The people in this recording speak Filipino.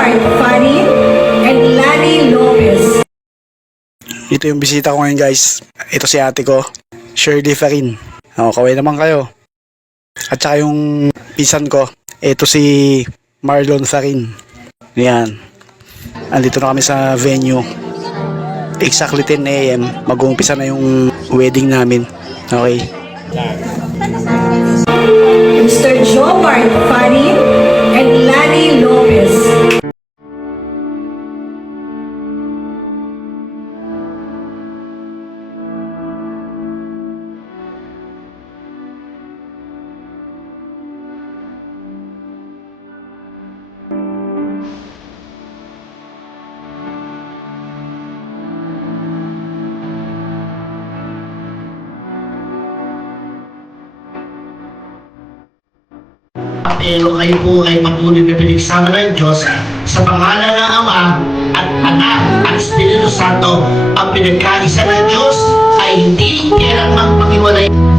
Jomar Farid and Lani Lopez. Ito yung bisita ko ngayon guys. Ito si ate ko, Shirley Farin. Kaway naman kayo. At saka yung pinsan ko, ito si Marlon Farin. Yan. Andito na kami sa venue. Exactly 10 AM. Mag-uumpisa na yung wedding namin. Okay. Mr. Jomar Farid and Lani Lopez. Pero kayo po ay patuloy na pinagsama ng Diyos sa pangalan ng Ama at Anak at Espiritu Santo. Ang pinagkaisa ng Diyos ay hindi kailangang magpahiwalay.